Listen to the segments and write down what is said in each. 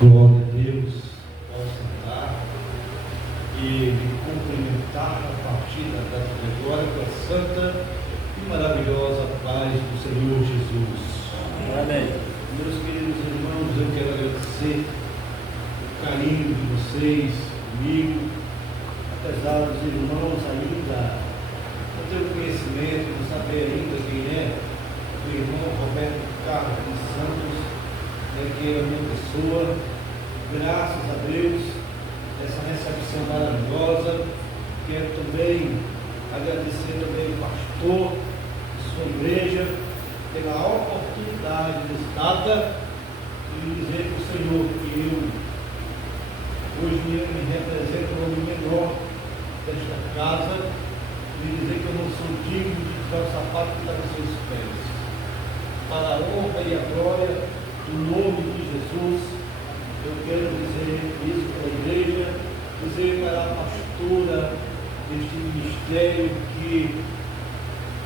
Glória a Deus, posso andar e me cumprimentar a partir da glória da santa e maravilhosa paz do Senhor Jesus. Amém. Meus queridos irmãos, eu quero agradecer o carinho de vocês comigo, apesar dos irmãos ainda não ter o conhecimento, não saber ainda quem é o irmão Roberto Carlos dos Santos, que é a minha pessoa. Graças a Deus, essa recepção maravilhosa. Quero também agradecer também o pastor de sua igreja pela oportunidade nos dada de dizer para o Senhor que eu hoje me represento no nome menor desta casa, e dizer que eu não sou digno de tirar o sapato que está nos seus pés. Para a honra e a glória do nome de Jesus, eu quero dizer isso para a igreja, dizer para a pastora deste ministério que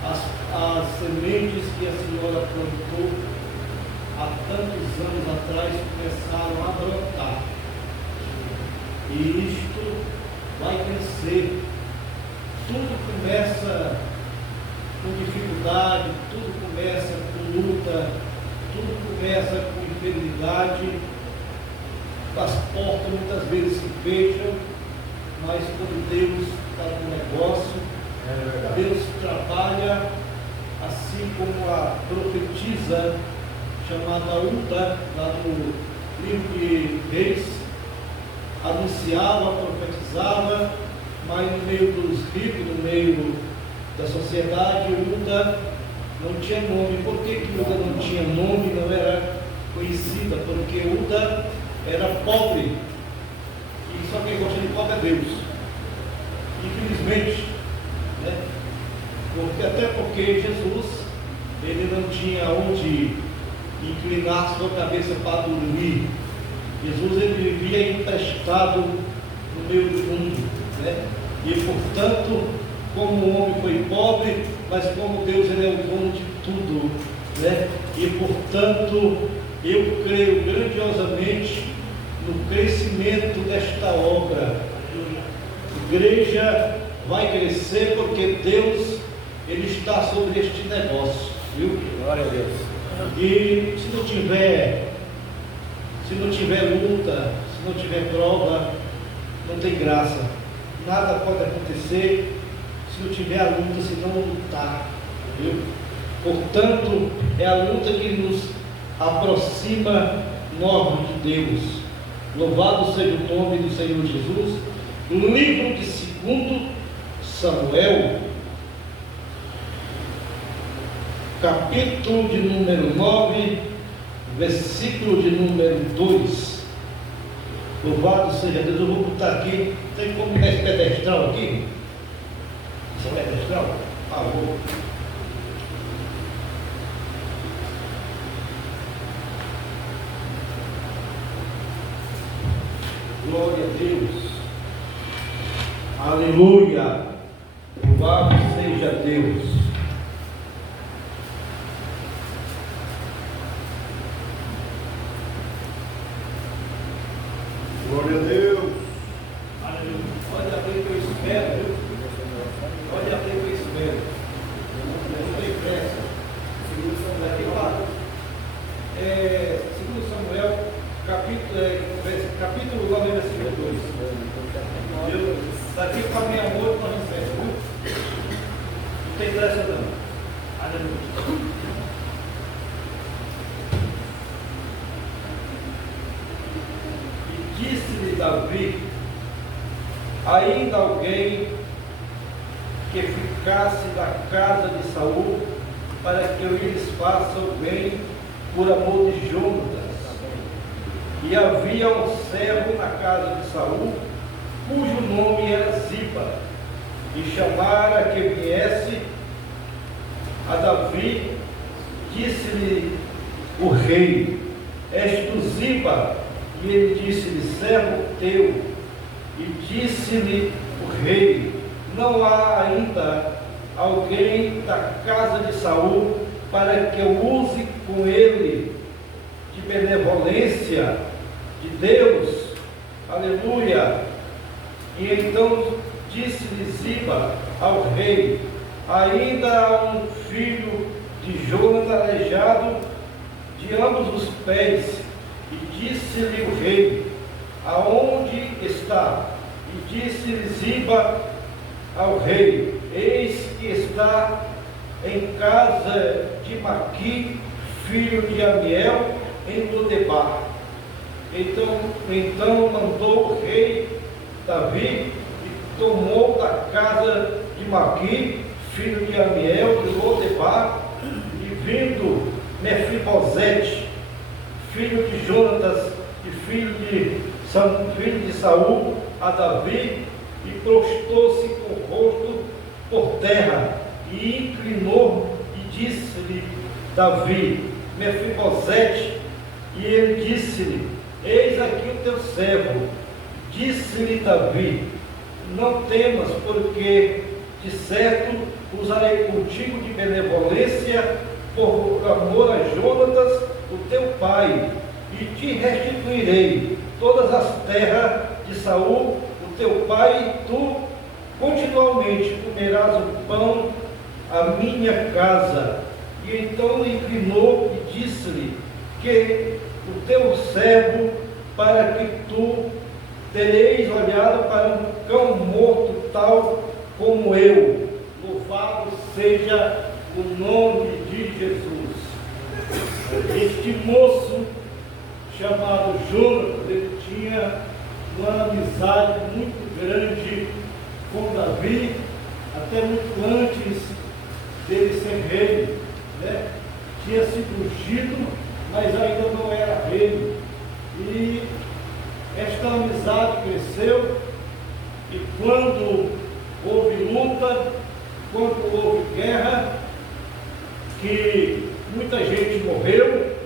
as sementes que a senhora plantou há tantos anos atrás começaram a brotar. E isto vai crescer. Tudo começa com dificuldade, tudo começa com luta, tudo começa com infidelidade. As portas muitas vezes se fecham, mas quando Deus está no negócio, Deus trabalha, assim como a profetisa chamada Uda, lá no livro de Reis, anunciava, profetizava, mas no meio dos ricos, no meio da sociedade, Uda não tinha nome. Por que Uda não tinha nome, não era conhecida? Porque Uda era pobre, e só quem gosta de pobre é Deus, infelizmente, né? Até porque Jesus, ele não tinha onde inclinar sua cabeça para dormir. Jesus, ele vivia emprestado no meio do mundo, né? E portanto, como o homem foi pobre, mas como Deus, ele é o dono de tudo, né? E portanto, eu creio grandiosamente no crescimento desta obra. A igreja vai crescer porque Deus, ele está sobre este negócio, viu? Glória a Deus. E se não tiver luta, se não tiver prova, não tem graça. Nada pode acontecer se não tiver a luta, se não lutar, viu? Portanto, é a luta que nos aproxima nós de Deus. Louvado seja o nome do Senhor Jesus. No livro de 2 Samuel, capítulo de número 9, versículo de número 2. Louvado seja Deus. Eu vou botar aqui. Tem como botar esse pedestral aqui? Esse pedestral? Por favor. Glória a Deus. Aleluia. Louvado seja Deus. Glória a Deus. Aleluia. Pode abrir que eu espero, viu? Pode abrir que eu espero. Não tem pressa. Segundo Samuel, capítulo 9, versículo 2. Daqui para meia-noite nós encerramos, viu? Não tem pressa não. Aleluia. E disse-lhe Davi: ainda alguém que ficasse da casa de Saul, para que eu lhes faça o bem por amor de Jonatas. E havia um servo na casa de Saul, cujo nome era Ziba, e chamara que viesse a Davi. Disse-lhe o rei: és tu Ziba? E ele disse-lhe: servo teu. E disse-lhe o rei: não há ainda alguém da casa de Saul para que eu use com ele de benevolência de Deus. Aleluia! E então disse-lhe Ziba ao rei: ainda há um filho de Jonas aleijado de ambos os pés. E disse-lhe o rei: aonde está? E disse-lhe Ziba ao rei: eis que está em casa de Maqui, filho de Amiel, em Lodebar. Então mandou o rei Davi e tomou da casa de Maqui, filho de Amiel, de Lodebar, e vindo Mefibosete, filho de Jonatas e filho de Saul, a Davi, e prostrou-se com o rosto por terra, e inclinou, e disse-lhe Davi: Mefibosete. E ele disse-lhe: eis aqui o teu servo. Disse-lhe Davi: não temas, porque de certo usarei contigo de benevolência por amor a Jonatas, o teu pai, e te restituirei todas as terras de Saul, o teu pai, e tu continuamente comerás o pão à minha casa. E então inclinou e disse-lhe: que o teu servo, para que tu tereis olhado para um cão morto tal como eu. Louvado seja o nome de Jesus. Este moço chamado Jonatas, ele tinha uma amizade muito grande com Davi, até muito antes dele ser rei, né? Tinha sido ungido, mas ainda não era rei. E esta amizade cresceu, e quando houve luta, quando houve guerra, que muita gente morreu,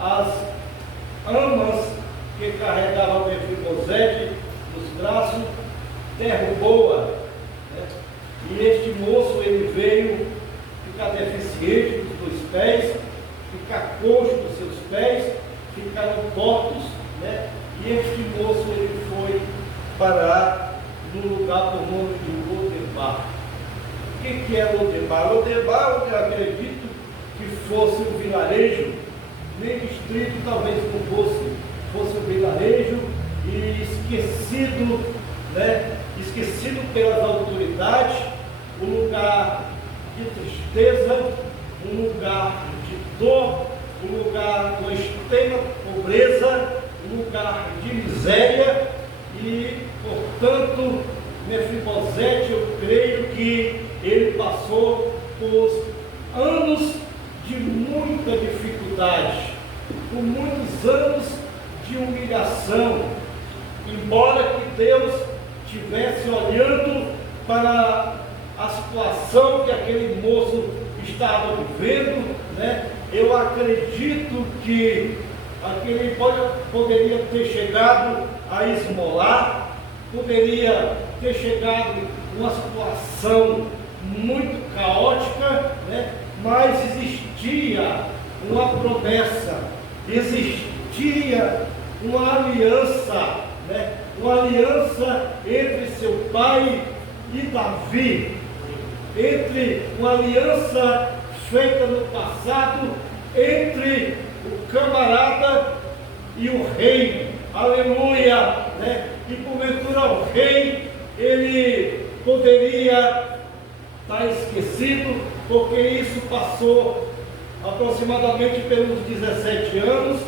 as amas que carregavam Mefibosete nos braços derrubou-a, né? E este moço, ele veio ficar deficiente dos dois pés, ficar coxo dos seus pés, ficaram tortos, né? E este moço, ele foi parar no lugar por nome de Lodebar. O que é Lodebar? Lodebar, eu acredito que fosse um vilarejo, nem distrito talvez não fosse um vilarejo, e esquecido, né? Esquecido pelas autoridades, um lugar de tristeza, um lugar de dor, um lugar com extrema pobreza, um lugar de miséria. E, portanto, Mefibosete, eu creio que ele passou por anos de muita dificuldade, por muitos anos de humilhação, embora que Deus estivesse olhando para a situação que aquele moço estava vivendo, né? Eu acredito que aquele poderia ter chegado a esmolar, poderia ter chegado uma situação muito caótica, né? Mas existia uma promessa, existia uma aliança, né? Uma aliança entre seu pai e Davi, entre uma aliança feita no passado entre o camarada e o rei. Aleluia, né? E porventura o rei, ele poderia estar esquecido, porque isso passou aproximadamente pelos 17 anos,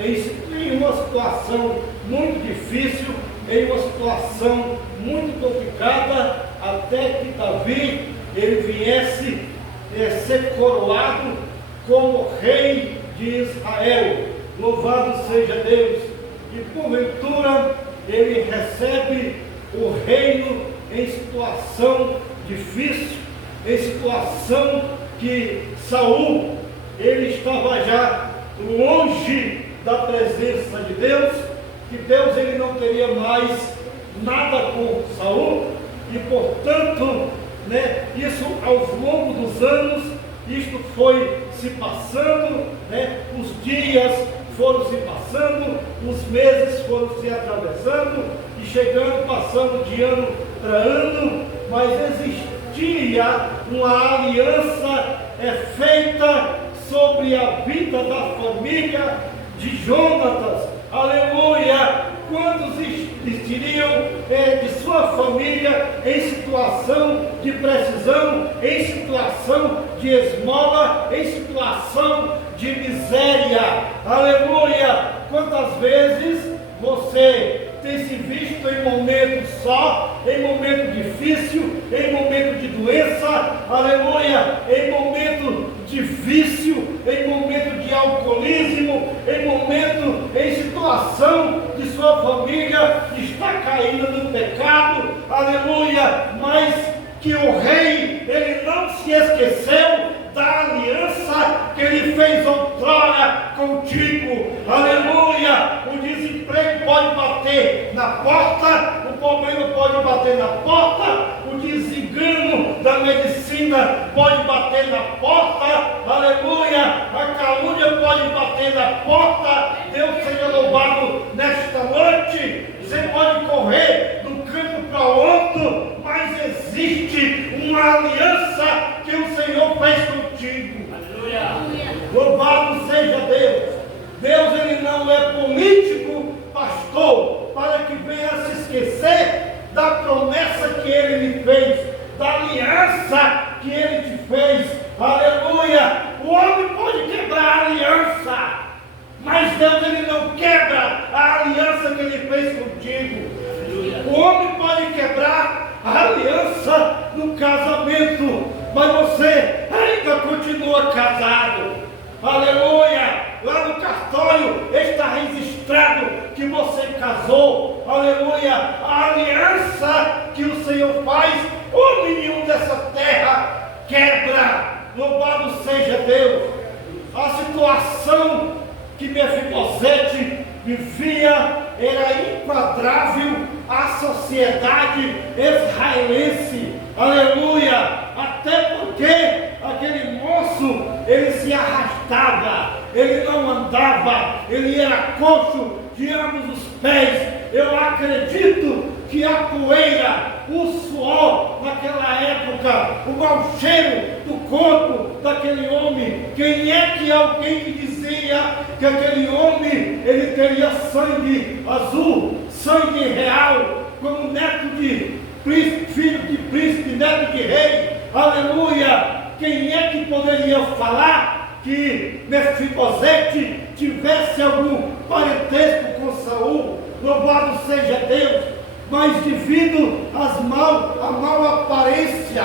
em uma situação muito difícil, em uma situação muito complicada, até que Davi, ele viesse ser coroado como rei de Israel. Louvado seja Deus. E porventura ele recebe o reino em situação difícil, em situação que Saul, ele estava já longe da presença de Deus, que Deus, ele não teria mais nada com Saul, e portanto, né, isso ao longo dos anos, isto foi se passando, né? Os dias foram se passando, os meses foram se atravessando e chegando, passando de ano para ano, mas existia uma aliança feita sobre a vida da família de Jonatas. Aleluia! Quantos estiriam de sua família em situação de precisão, em situação de esmola, em situação de miséria? Aleluia! Quantas vezes você tem se visto em momento só, em momento difícil, em momento de doença, aleluia, em momento de vício, em momento de alcoolismo, em situação de sua família que está caída no pecado, aleluia, mas que o rei, ele não se esqueceu da aliança que ele fez outrora contigo, aleluia. O desemprego pode bater na porta, o problema pode bater na porta, o desengano da medicina pode bater na porta, aleluia. A calúnia pode bater na porta. Deus seja louvado nesta noite. Você pode correr do canto para o outro, mas existe uma aliança que o Senhor fez contigo. Aleluia. Louvado seja Deus. Deus, ele não é político, pastor, para que venha se esquecer da promessa que ele lhe fez, da aliança que ele te fez. Aleluia. O homem pode quebrar a aliança, mas Deus, ele não quebra a aliança que ele fez contigo. Aleluia. O homem pode quebrar a aliança no casamento, mas você ainda continua casado. Aleluia. Lá no cartório está registrado que você casou. Aleluia. A aliança que o Senhor faz, homem nenhum dessa terra quebra. Louvado seja Deus. A situação que Mefibosete vivia era enquadrável à sociedade israelense. Aleluia. Até porque aquele moço, ele se arrastava, ele não andava, ele era coxo de ambos os pés. Eu acredito que a poeira, o suor naquela época, o mau cheiro do corpo daquele homem, quem é que alguém que dizia que aquele homem, ele teria sangue azul, sangue real, como neto de príncipe, filho de príncipe, neto de rei? Aleluia! Quem é que poderia falar que Mefibosete tivesse algum parentesco com Saul? Louvado seja Deus! Mas devido à mal aparência,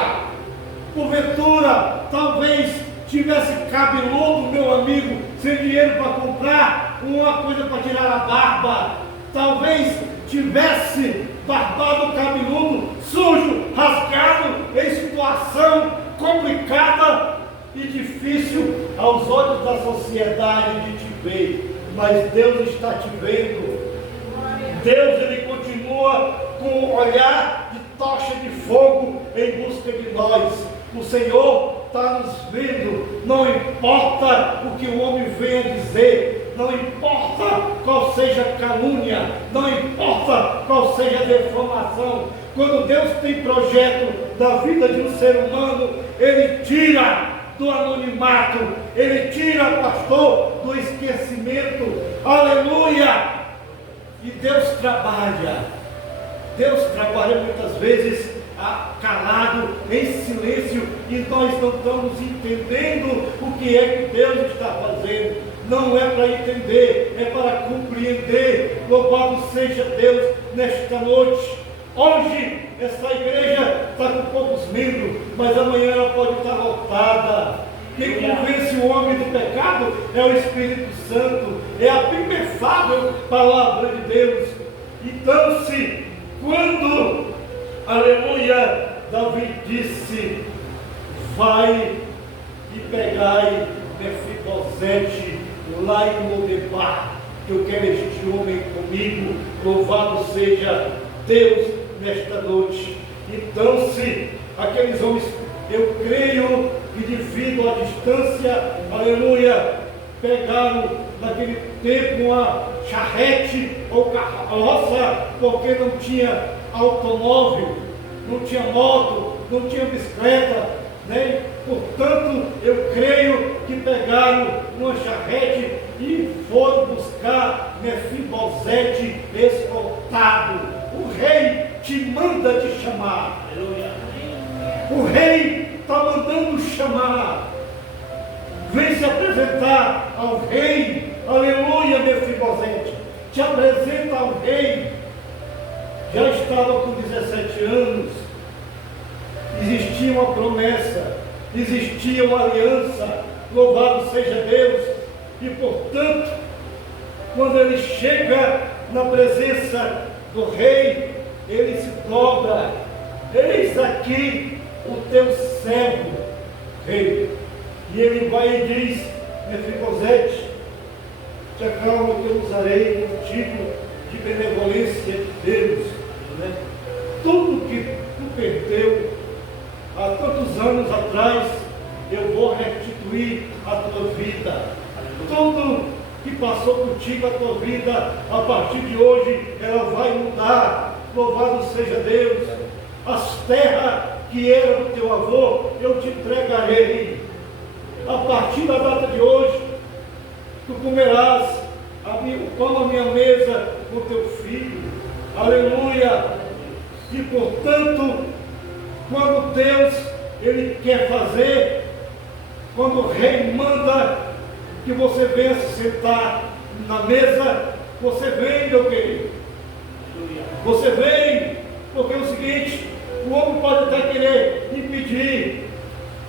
porventura, talvez tivesse cabeludo, meu amigo, sem dinheiro para comprar uma coisa para tirar a barba, talvez tivesse barbado, cabeludo, sujo, rasgado, em situação complicada e difícil aos olhos da sociedade de te ver, mas Deus está te vendo. Deus, ele continua com um olhar de tocha de fogo em busca de nós. O Senhor está nos vendo, não importa o que o homem venha dizer, não importa qual seja a calúnia, não importa qual seja a deformação. Quando Deus tem projeto da vida de um ser humano, ele tira do anonimato, ele tira, pastor, do esquecimento. Aleluia! E Deus trabalha muitas vezes calado, em silêncio, e nós não estamos entendendo o que é que Deus está fazendo. Não é para entender, é para compreender. Louvado seja Deus nesta noite. Hoje essa igreja está com poucos membros, mas amanhã ela pode estar lotada. Quem convence o homem do pecado é o Espírito Santo, é a inefável palavra de Deus. Então, se quando, aleluia, Davi disse: vai e pegai Mefibosete lá em Lodebar, que eu quero este homem comigo. Louvado seja Deus nesta noite. Então, se aqueles homens, eu creio que devido à distância aleluia, pegaram naquele tempo uma charrete ou carroça, porque não tinha automóvel, não tinha moto, não tinha bicicleta, né? Portanto, eu creio que pegaram uma charrete e foram buscar Mefibosete escoltado. O rei te manda te chamar. O rei está mandando chamar. Vem se apresentar ao rei. Aleluia, Mefibosete. Te apresenta ao rei. Já estava com 17 anos. Existia uma promessa. Existia uma aliança. Louvado seja Deus. E portanto, quando ele chega na presença do rei, ele se dobra. Eis aqui o teu servo, rei. E ele vai e diz: Mefibosete, te acalma que eu usarei contigo de benevolência de Deus. Né? Tudo que tu perdeu há tantos anos atrás, eu vou restituir a tua vida. Tudo que passou contigo a tua vida, a partir de hoje, ela vai mudar. Louvado seja Deus. As terras que eram do teu avô, eu te entregarei. A partir da data de hoje, tu comerás o pão à minha mesa com teu filho. Aleluia. E portanto, quando Deus ele quer fazer, quando o rei manda que você venha se sentar na mesa, você vem, meu querido. Você vem, porque é o seguinte, o homem pode até querer impedir.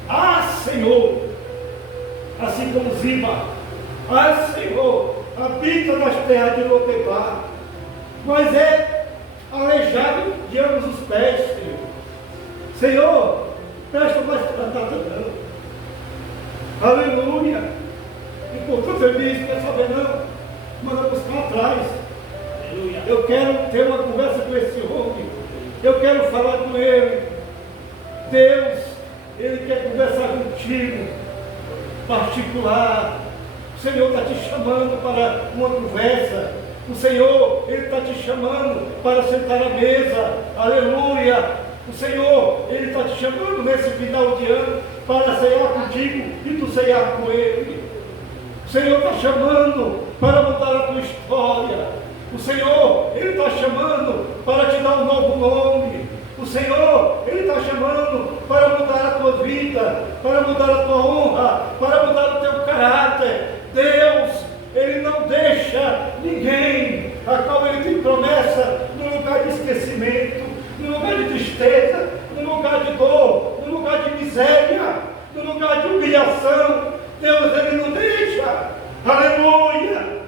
Ah, Senhor, assim como Ziba, ah, Senhor, habita nas terras de Lodebar, mas é aleijado de ambos os pés, Senhor. Senhor, presta mais tratada não. Aleluia. E portanto ele diz, quer saber não, manda buscar atrás. Aleluia. Eu quero ter uma conversa com esse homem. Eu quero falar com ele. Deus, ele quer conversar contigo. Particular. O Senhor está te chamando para uma conversa. O Senhor, ele está te chamando para sentar à mesa. Aleluia. O Senhor, ele está te chamando nesse final de ano para ceiar contigo e tu ceiar com ele. O Senhor está chamando para mudar a tua história. O Senhor, ele está chamando para te dar um novo nome. O Senhor, ele está chamando para mudar a tua vida, para mudar a tua honra, para mudar o teu caráter. Deus, ele não deixa ninguém a qual ele tem promessa no lugar de esquecimento, no lugar de tristeza, no lugar de dor, no lugar de miséria, no lugar de humilhação. Deus, ele não deixa. Aleluia.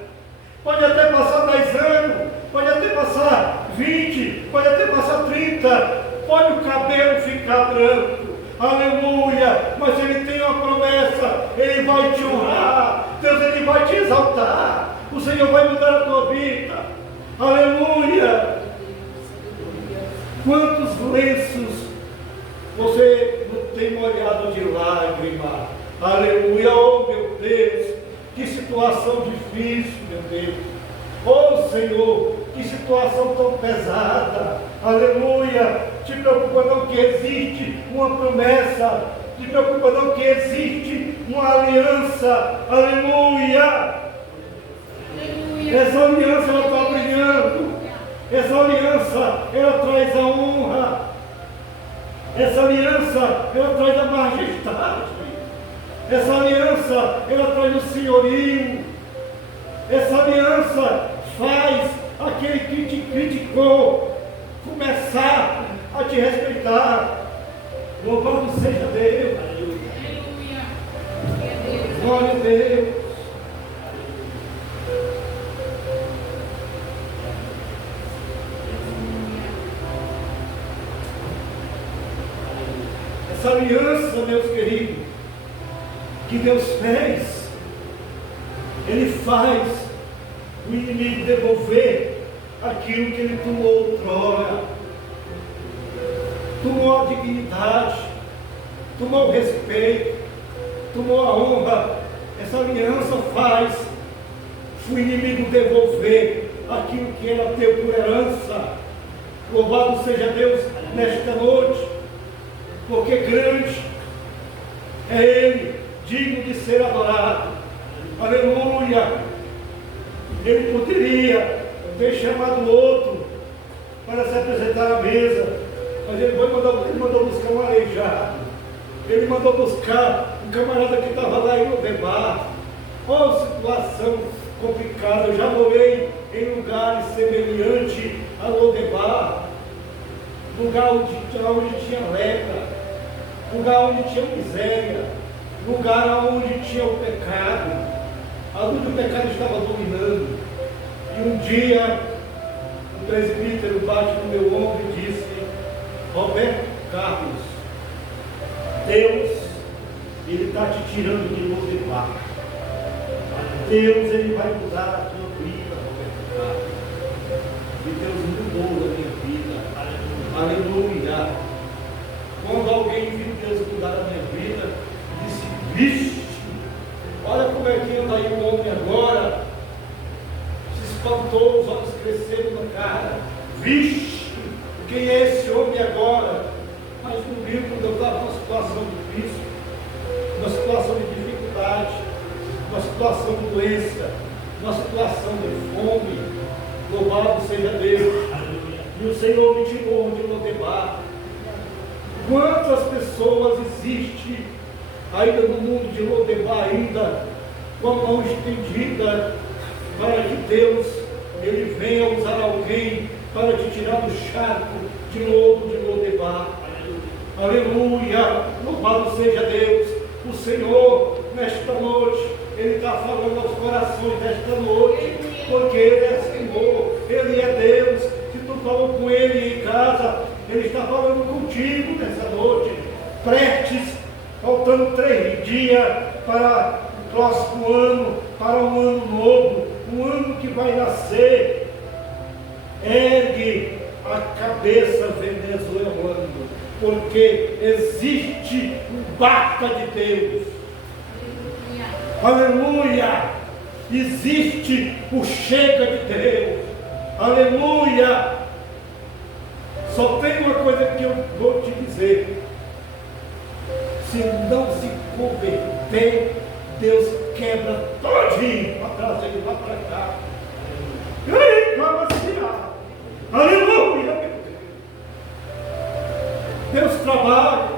Pode até passar 10 anos, pode até passar 20, pode até passar 30, pode o cabelo ficar branco. Aleluia. Mas ele tem uma promessa, ele vai te honrar. Deus, ele vai te exaltar. O Senhor vai mudar a tua vida. Aleluia. Quantos lenços você não tem molhado de lágrima? Aleluia, oh meu Deus, que situação difícil, meu Deus. Oh Senhor, que situação tão pesada. Aleluia, te preocupa não que existe uma promessa, te preocupa não que existe uma aliança. Aleluia. Essa aliança ela está brilhando. Essa aliança, ela traz a honra. Essa aliança, ela traz a majestade. Essa aliança, ela traz o senhorio. Essa aliança faz aquele que te criticou começar a te respeitar. Louvado seja Deus. Aleluia. Glória a Deus. Essa aliança, meus queridos, que Deus fez, Ele faz o inimigo devolver aquilo que ele tomou outrora. Tomou a dignidade, tomou o respeito, tomou a honra, Essa aliança faz o inimigo devolver aquilo que era teu por herança. Louvado seja Deus nesta noite, porque grande é Ele, digno de ser adorado. Aleluia! Ele poderia ter chamado outro para se apresentar à mesa, mas ele mandou buscar um aleijado. Ele mandou buscar um camarada que estava lá em Lodebar. Olha a situação complicada. Eu já morei em lugares semelhantes a Lodebar, lugar onde tinha lepra, lugar onde tinha miséria, lugar onde tinha o pecado, onde o pecado estava dominando. E um dia o presbítero bate no meu ombro e disse: Roberto Carlos, Deus, Ele está te tirando de Lodebar. Deus, Ele vai mudar a tua vida, Roberto Carlos. E Deus mudou a minha vida. Aleluia. Quando alguém viu Deus mudar a minha vida, disse: vixe, olha como é que anda aí o homem agora. Se espantou, os olhos cresceram na cara. Vixe, quem é esse homem agora? Mas no Rio, quando eu estava numa situação difícil, numa situação de dificuldade, numa situação de doença, numa situação de fome, louvado seja Deus. E o Senhor me tirou de Lodebar. Quantas pessoas existem ainda no mundo de Lodebar, ainda com a mão estendida, para que Deus, Ele venha usar alguém para te tirar do charco de lodo de Lodebar. Aleluia! Louvado seja Deus. O Senhor, nesta noite, Ele está falando aos corações desta noite, porque Ele é Senhor, Ele é Deus. Se tu falou com Ele em casa, Ele está falando contigo nessa noite. Prestes, faltando 3 dias para o próximo ano, para um ano novo, um ano que vai nascer. Ergue a cabeça, venezuelano, porque existe um bata de Deus. Aleluia! Existe o chega de Deus. Aleluia! Só tem uma coisa que eu vou te dizer: se não se converter, Deus quebra todinho para trazer ele lá para cá. E aí, vamos tirar. Aleluia! Deus trabalha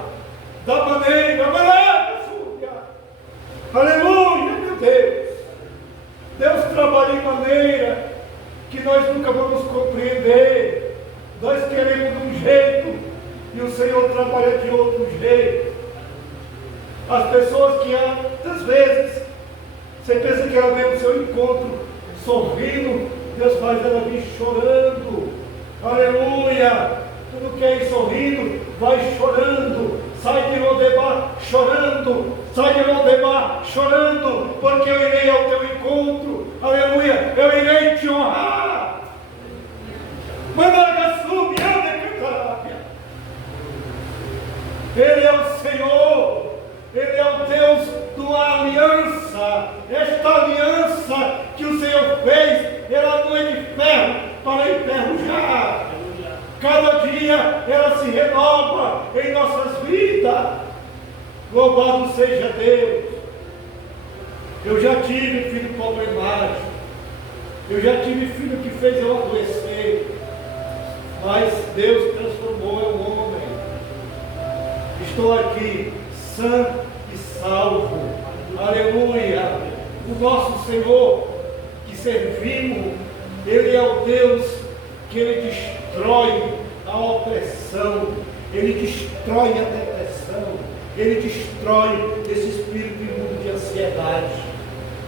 da maneira sua. Aleluia, meu Deus! Deus trabalha em maneira que nós nunca vamos compreender. Nós queremos de um jeito e o Senhor trabalha de outro jeito. As pessoas que às vezes você pensa que ela vem ao seu encontro sorrindo, Deus faz ela vir chorando. Aleluia! Tudo que é ir sorrindo, vai chorando. Sai de Lodebar chorando. Sai de Lodebar chorando, porque eu irei ao teu encontro. Aleluia! Eu irei te honrar. Ele é o Senhor, Ele é o Deus da aliança. Esta aliança que o Senhor fez, ela não é de ferro para enferrujar. Cada dia ela se renova em nossas vidas. Louvado seja Deus. Eu já tive filho problemático, eu já tive filho que fez eu adoecer, mas Deus transformou eu homem. Estou aqui sã e salvo. Aleluia! O nosso Senhor que servimos, Ele é o Deus que Ele destrói a opressão, Ele destrói a depressão, Ele destrói esse espírito imundo de ansiedade.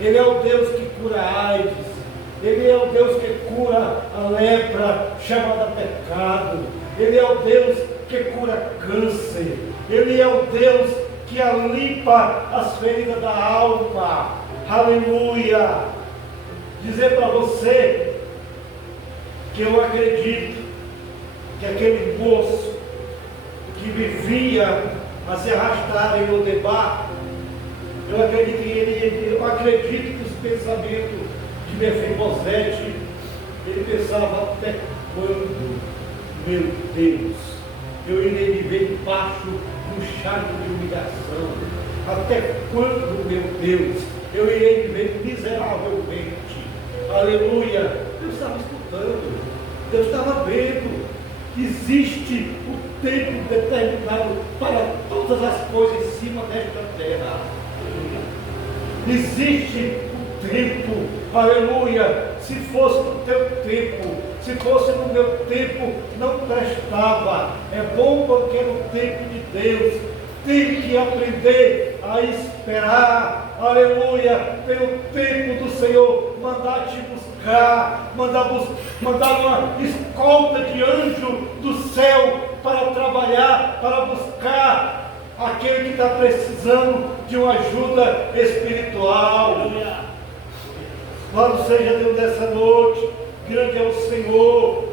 Ele é o Deus que cura a AIDS, Ele é o Deus que cura a lepra chamada pecado, Ele é o Deus que cura câncer, Ele é o Deus que limpa as feridas da alma. Aleluia! Dizer para você que eu acredito que aquele moço que vivia a se arrastar em Lodebar, eu acredito que ele Eu acredito que os pensamentos de Mefibosete, ele pensava: até quando, meu Deus, eu irei viver debaixo do charco de humilhação? Até quando, meu Deus, eu irei viver miseravelmente? Aleluia! Deus estava escutando, Deus estava vendo. Existe o tempo determinado para todas as coisas em cima desta terra. Existe o tempo, aleluia. Se fosse no teu tempo, se fosse no meu tempo, não prestava. É bom porque é no tempo de Deus. Tem que aprender a esperar, aleluia, pelo tempo do Senhor, mandar te buscar, mandar uma escolta de anjo do céu para trabalhar, para buscar aquele que está precisando de uma ajuda espiritual. Louvado seja Deus nessa noite, grande é o Senhor.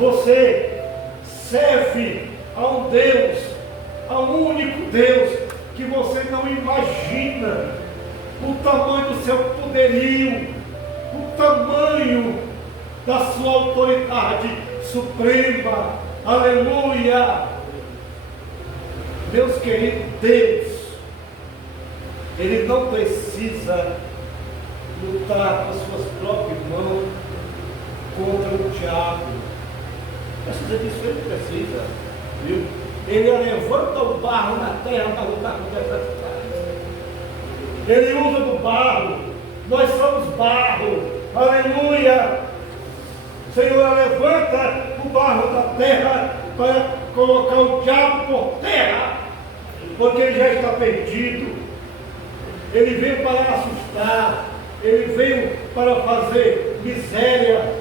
Você serve a um Deus, a um único Deus, que você não imagina o tamanho do seu poderio, o tamanho da sua autoridade suprema. Aleluia! Meus queridos, Deus, Ele não precisa lutar com as suas próprias mãos contra o diabo. Precisa disso, Ele precisa, viu? Ele levanta o barro na terra para lutar com as adversidades. Ele usa do barro. Nós somos barro. Aleluia! Senhor, levanta o barro da terra para colocar o diabo por terra, porque ele já está perdido. Ele veio para assustar. Ele veio para fazer miséria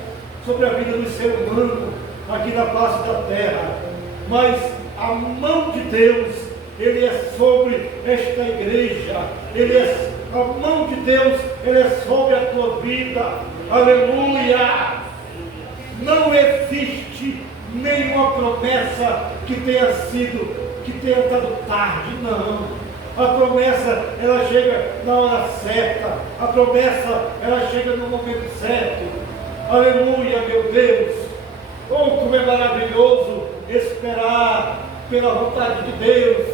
sobre a vida do ser humano aqui na face da terra. Mas a mão de Deus, Ele é sobre esta igreja. A mão de Deus, Ele é sobre a tua vida. Aleluia! Não existe nenhuma promessa que tenha dado tarde, não. A promessa, ela chega na hora certa. A promessa, ela chega no momento certo. Aleluia, meu Deus! Oh, como é maravilhoso esperar pela vontade de Deus.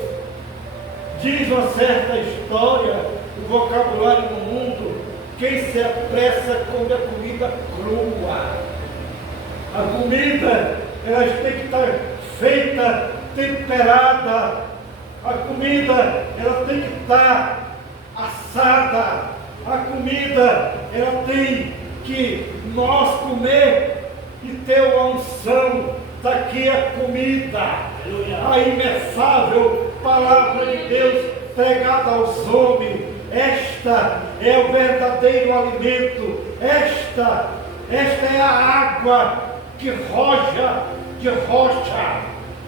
Diz uma certa história, o vocabulário no mundo: quem se apressa come a comida crua. A comida, ela tem que estar feita, temperada. A comida, ela tem que estar assada. A comida, ela tem que nós comer e ter uma unção. Daqui a comida, a inefável palavra de Deus pregada aos homens. Esta é o verdadeiro alimento. Esta é a água que rocha.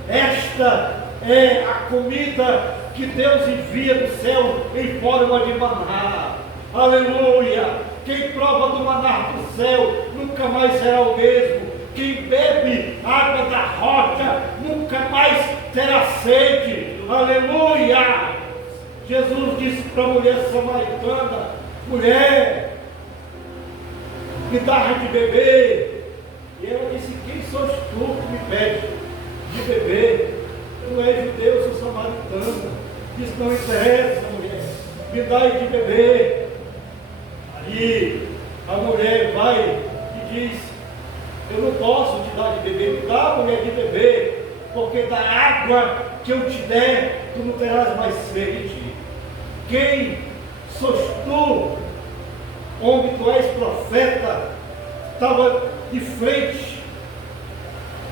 Esta é a comida que Deus envia do céu em forma de maná. Aleluia! Quem prova do maná do céu nunca mais será o mesmo. Quem bebe água da rocha nunca mais terá sede. Aleluia! Jesus disse para a mulher samaritana: mulher, me dá de beber. E ela disse: quem sois tu que me pede de beber? Tu és judeu, sou samaritana. Disse: não interessa, mulher, me dá de beber. Aí a mulher vai e diz: eu não posso te dar de beber. Me dá, mulher, de beber, porque da água que eu te der, tu não terás mais sede. Quem sois tu, onde tu és profeta, estava de frente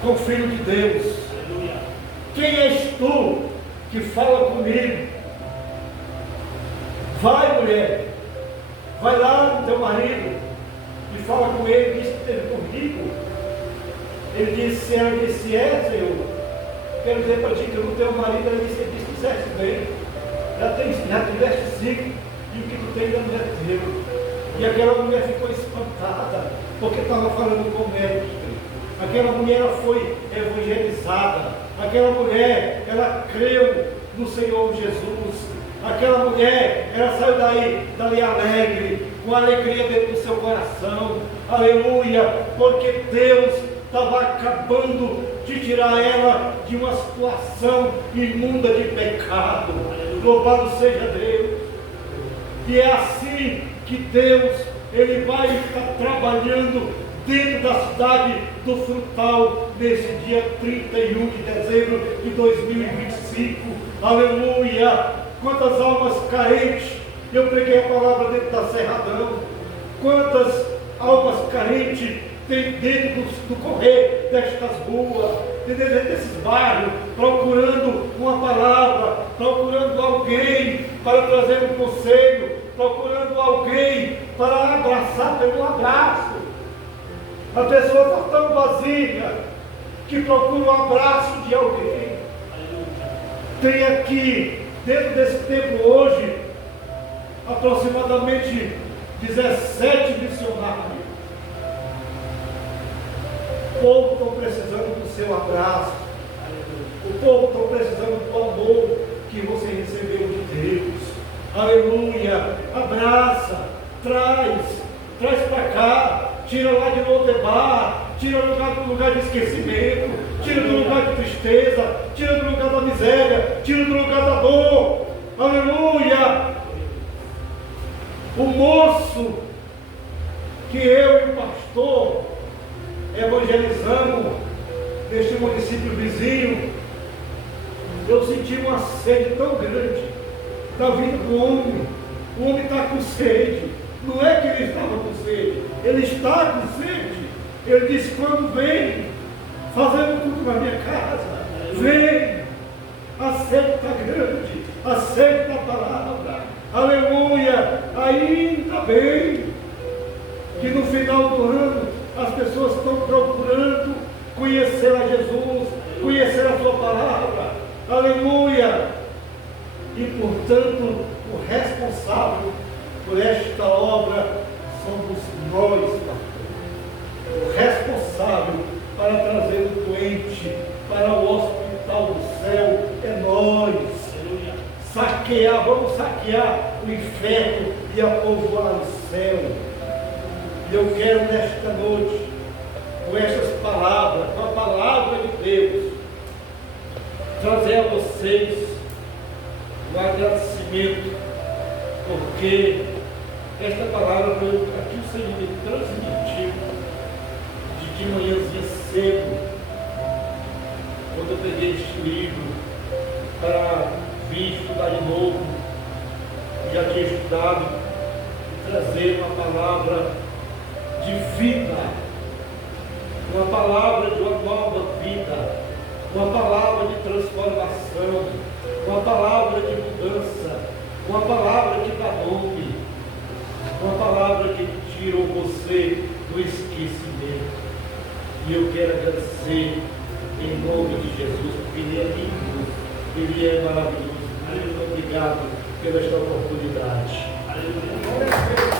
com o Filho de Deus. Aleluia. Quem és tu que fala comigo? Vai, mulher, vai lá no teu marido e fala com ele, diz que esteve comigo. Ela disse: é, Senhor, quero dizer para ti que eu não tenho marido. Ela disse: que fizeste bem, já tiveste 5, e o que tu tens ainda não é teu. E aquela mulher ficou espantada, porque estava falando com o médico. Aquela mulher, ela foi evangelizada. Aquela mulher, ela creu no Senhor Jesus. Aquela mulher, ela saiu dali alegre, com alegria dentro do seu coração. Aleluia, porque Deus estava acabando de tirar ela de uma situação imunda de pecado. Louvado seja Deus. E é assim que Deus, Ele vai estar trabalhando dentro da cidade do Frutal, nesse dia 31 de dezembro de 2025. Aleluia! Quantas almas carentes, eu preguei a palavra dentro da Serradão. Quantas almas carentes tem dentro do correr destas ruas, dentro desses bairros, procurando uma palavra, procurando alguém para trazer um conselho, procurando alguém para abraçar pelo abraço. A pessoa está tão vazia que procura um abraço de alguém. Tem aqui, dentro desse tempo hoje, aproximadamente 17 missionários. O povo está precisando do seu abraço. O povo está precisando do amor que você recebeu de Deus. Aleluia! Abraça, traz para cá, tira lá de Lodebar, tira do lugar de esquecimento, tira do lugar de tristeza, tira do lugar da miséria, tira do lugar da dor. Aleluia! O moço que eu e o pastor evangelizamos neste município vizinho, eu senti uma sede tão grande da vida do homem. O homem está com sede. Não é que ele estava com sede, ele está com sede. Ele disse: quando vem fazendo culto na minha casa, vem. A sede está grande, a sede da palavra. Aleluia! Ainda bem que no final do ano as pessoas estão procurando conhecer a Jesus, conhecer a sua palavra. Aleluia! E portanto, o responsável por esta obra somos nós, pastor. O responsável para trazer o doente para o hospital do céu é nós. Vamos saquear o inferno e povoar o céu. E eu quero nesta noite, com estas palavras, com a palavra de Deus, trazer a vocês o agradecimento, porque esta palavra foi aqui o Senhor me transmitiu de manhãzinha cedo, quando eu peguei este livro para vir estudar de novo. Já tinha estudado e trazer uma palavra de vida, uma palavra de uma nova vida, uma palavra de transformação, uma palavra de mudança, uma palavra que dá nome, uma palavra que tirou você do esquecimento. E eu quero agradecer em nome de Jesus, porque Ele é lindo, Ele é maravilhoso. Muito obrigado pela esta oportunidade. Aleluia.